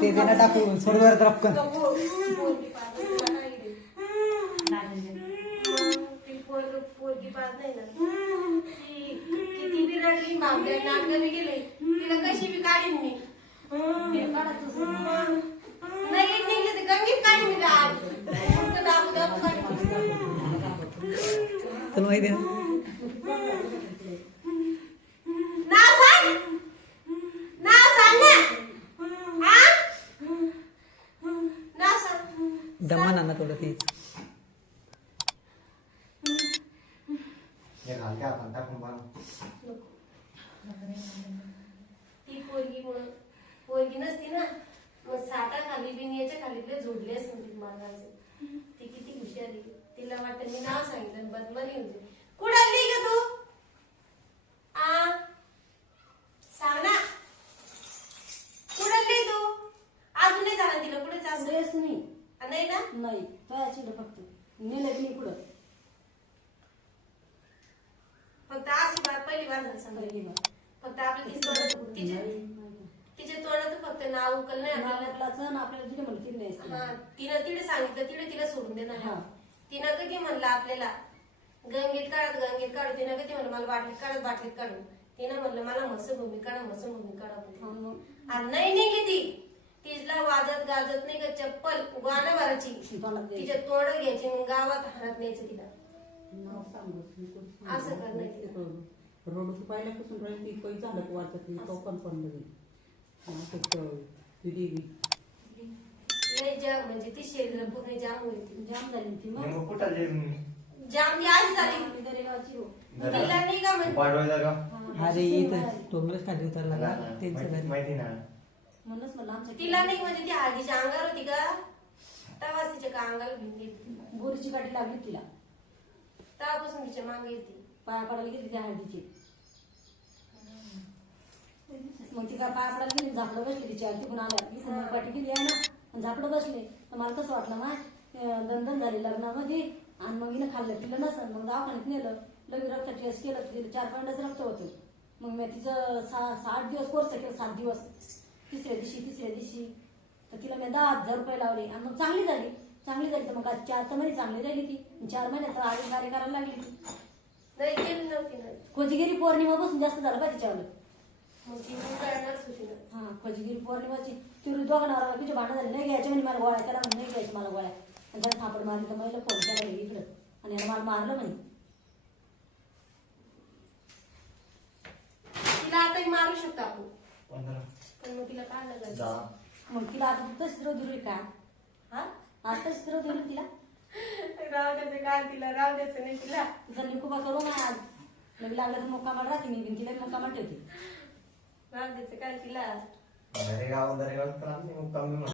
ते मी टाकून थोडं दाबू दाबू काढीन तुला माहिती ना नाव सांग नाव सांग ना हा नाव सांग दमा ना तुला तीच हे घाल का आपण टाकून बनव. ती पोरगी मुळे पोरगी नसती ना मग साठा खाली बिनियाच्या खाली लय जोडले असते मागायचे ती किती हुशार तिला वाटतं मी नाव सांगितलं बदमनी होऊन जाईल कुठं ग तू आ सांग ना कुठं तू अजून नाही झाला तिला कुठे चालू ड्रेस नाही ना? नाही तयाची फक्त. नेलं की कुठं फक्त अशी बार पहिली बार झाली समजा पहिली बार. फक्त आपल्या तिच्या तोंडात तिच्या तोंडात फक्त नाव उकल नाही आपल्याला. आपल्याला हा तिनं तिने सांगितलं तिने तिला सोडून देणार हा. तिनं कधी म्हणलं आपल्याला गंगेत काढत गंगेत काढू. तिनं कधी म्हणलं मला बाटलीत काढत बाटलीत काढू. तिनं म्हणलं मला काढा मसभूमी काढा. हा, म्हणून. मग? आणि नाही निघली ती. तिला वाजत गाजत नाही का चप्पल गाणं द्यायची. तिच्या तोंड घ्यायची मग गावात हाणत न्यायचं तिला. नाव कोण असं कर नाही तिला. रोड पहिल्यापासून राहील ती काही झालं की वाटत नाही तो पण पण लगेच असं तर ती देवी. लय जाम म्हणजे ती शरीर पूर्ण जाम होईल. ती. जाम झाली ती मग. नेमकं कुठं जे जाम ती अशी झाली दरेगावची हो. तिला नाही का म्हणजे का हा, अरे इथं. डोंगरच खाली उतरला का त्यांचं माहिती घरी. माहिती ना. म्हणूनच म्हणलं आमच्या तिला नाही म्हणजे ती हळदीच्या अंगावर होती का? तवासीच्या तिच्या का अंगाला भिंग येते काठी गाठी लागली तिला. तेव्हापासून तिच्यामागे येते. पाया पडायला गेली त्या हळदीची. मग ती काय पाया पडायला गेली झापडं बसली तिच्या तिकडून आल्या. इकडून पाठी गेली आहे ना. आणि झापडं बसले. तर मला कसं वाटलं ना दंदन झाले लग्नामध्ये. आणि मग हिनं खाल्लं पिलं नसेल. मग दवाखान्यात नेलं. लगेच रक्त टेस्ट केलं. तर तिला चार पॉईंटच रक्त होतं. मग मी तिचं सहा सात दिवस कोर्स केलं. सात दिवस. तिसऱ्या दिवशी तिसऱ्या दिवशी. तर तिला मी दहा हजार रुपये लावले. आणि मग चांगली झाली. चांगली झाली तर मग आज चार तर महिने चांगली राहिली ती. चार महिन्यात तर आधी कार्य करायला लागली ती. नाही गेली नव्हती ना. कोजगिरी पौर्णिमापासून जास्त झालं पाहिजे तिच्यावर. मग ती उतरणारच होती ना. हा कोजगिरी पौर्णिमाची ती दोघांना तिचे भांडण झाली. नाही घ्यायचे म्हणजे मला गोळ्या. त्याला म्हणे नाही घ्यायचे मला गोळ्या. आणि त्याला थापड मारली तर मला फोन केला इकडं. आणि यानं मला मारलं म्हणे. तिला आता मारू शकतो आपण. पंधरा. पण मग तिला काढलं दहा. जायचं मग तिला आता तशीच रोज दिली का? हा? आज तशीच रोज दिली तिला? राव द्यायचं काय तिला राव द्यायचं नाही तिला. तिचा निकुबा करू ना आज. लगे लागलं तर मुक्कामाला राहते मी बिन तिला मुक्कामाला ठेवते. राव द्यायचं काय तिला. दरेगाव दरेगाव तर आम्ही मुक्काम